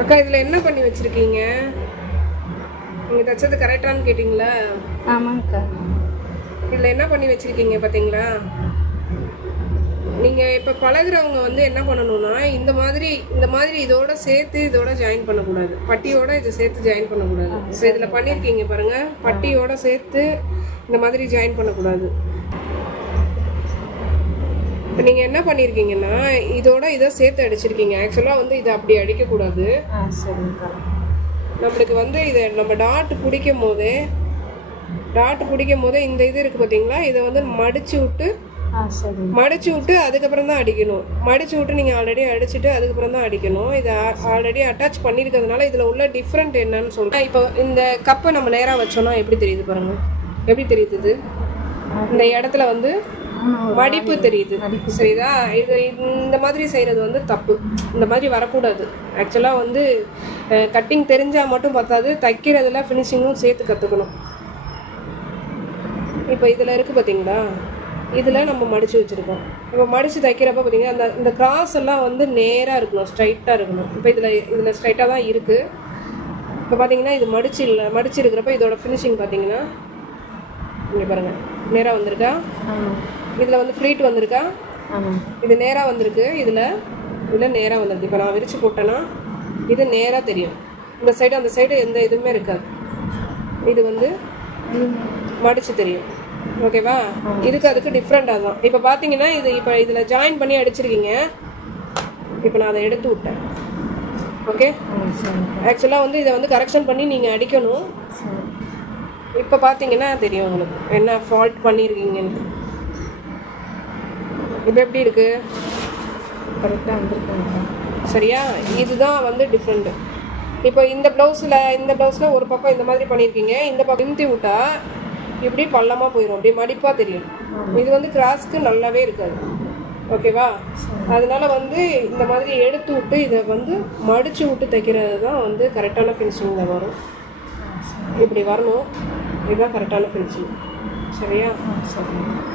அக்கா இதில் என்ன பண்ணி வச்சுருக்கீங்க? நீங்கள் தைச்சது கரெக்டானு கேட்டிங்களா? ஆமாங்கக்கா. இதில் என்ன பண்ணி வச்சுருக்கீங்க பார்த்தீங்களா நீங்கள் இப்போ பழகுறவங்க வந்து என்ன பண்ணணும்னா இந்த மாதிரி இந்த மாதிரி இதோட சேர்த்து இதோட ஜாயின் பண்ணக்கூடாது. பட்டியோட இதை சேர்த்து ஜாயின் பண்ணக்கூடாது. இப்போ இதில் பண்ணியிருக்கீங்க பாருங்கள் பட்டியோட சேர்த்து இந்த மாதிரி ஜாயின் பண்ணக்கூடாது. நீங்கள் என்ன பண்ணியிருக்கீங்கன்னா இதோட இதை சேர்த்து அடிச்சிருக்கீங்க. ஆக்சுவலாக வந்து இதை அப்படி அடிக்கக்கூடாது. நம்மளுக்கு வந்து இதை நம்ம டாட் பிடிக்கும் போதே டாட் பிடிக்கும் போதே இந்த இது இருக்குது பார்த்தீங்களா இதை வந்து மடிச்சு விட்டு மடிச்சு விட்டு அதுக்கப்புறம் தான் அடிக்கணும். மடிச்சு விட்டு நீங்கள் ஆல்ரெடி அடிச்சுட்டு அதுக்கப்புறம் தான் அடிக்கணும். இதை ஆல்ரெடி அட்டாச் பண்ணியிருக்கிறதுனால இதில் உள்ள டிஃப்ரெண்ட் என்னன்னு சொல்கிறேன் இப்போ இந்த கப்பை நம்ம நேராக வச்சோம்னா எப்படி தெரியுது பாருங்க. எப்படி தெரியுது இந்த இடத்துல வந்து மடிப்பு தெரியுது. சரிதா? இது இந்த மாதிரி செய்கிறது வந்து தப்பு. இந்த மாதிரி வரக்கூடாது. ஆக்சுவலாக வந்து கட்டிங் தெரிஞ்சால் மட்டும் பத்தாது. தைக்கிறதுல ஃபினிஷிங்கும் சேர்த்து கற்றுக்கணும் இப்போ இதில் இருக்குது பார்த்தீங்களா இதில் நம்ம மடித்து வச்சுருக்கோம். இப்போ மடித்து தைக்கிறப்ப பார்த்தீங்கன்னா அந்த இந்த கிராஸ் எல்லாம் வந்து நேராக இருக்கணும் ஸ்ட்ரைட்டாக இருக்கணும். இப்போ இதில் இதில் ஸ்ட்ரைட்டாக தான் இருக்குது இப்போ பார்த்தீங்கன்னா இது மடிச்சு இல்லை மடிச்சு இருக்கிறப்ப இதோட ஃபினிஷிங் பார்த்தீங்கன்னா இங்கே பாருங்கள் நேராக வந்திருக்கா? இதில் வந்து ஃப்ளீட் வந்திருக்கா? இது நேராக வந்திருக்கு. இதில் இதில் நேராக வந்திருக்கு. இப்போ நான் விரிச்சு போட்டேன்னா இது நேராக தெரியும். இந்த சைடு அந்த சைடு எந்த இதுவுமே இருக்காது. இது வந்து மடிச்சு தெரியும். ஓகேவா இதுக்கு அதுக்கு டிஃப்ரெண்டாக தான் இப்போ பார்த்தீங்கன்னா இது இப்போ இதில் ஜாயின் பண்ணி அடிச்சிருக்கீங்க. இப்போ நான் அதை எடுத்து விட்டேன். ஓகே ஆக்சுவலாக வந்து இதை வந்து கரெக்ஷன் பண்ணி நீங்கள் அடிக்கணும். இப்போ பார்த்தீங்கன்னா தெரியும் உங்களுக்கு. என்ன ஃபால்ட் பண்ணியிருக்கீங்கன்னு இப்போ எப்படி இருக்குது கரெக்டாக வந்திருக்காங்கக்கா சரியா? இதுதான் வந்து டிஃப்ரெண்ட்டு இப்போ இந்த ப்ளவுஸில் இந்த ப்ளவுஸில் ஒரு பக்கம் இந்த மாதிரி பண்ணியிருக்கீங்க இந்த பக்கம் நிமித்தி விட்டா இப்படி பள்ளமாக போயிடும் அப்படியே மடிப்பாக தெரியும். இது வந்து கிராஸ்க்கு நல்லாவே இருக்காது. ஓகேவா அதனால வந்து இந்த மாதிரி எடுத்து விட்டு இதை வந்து மடித்து விட்டு தைக்கிறது தான் வந்து கரெக்டான ஃபினிஷிங்கில் வரும். இப்படி வரணும். இதுதான் கரெக்டான ஃபினிஷிங் சரியா? சரிங்க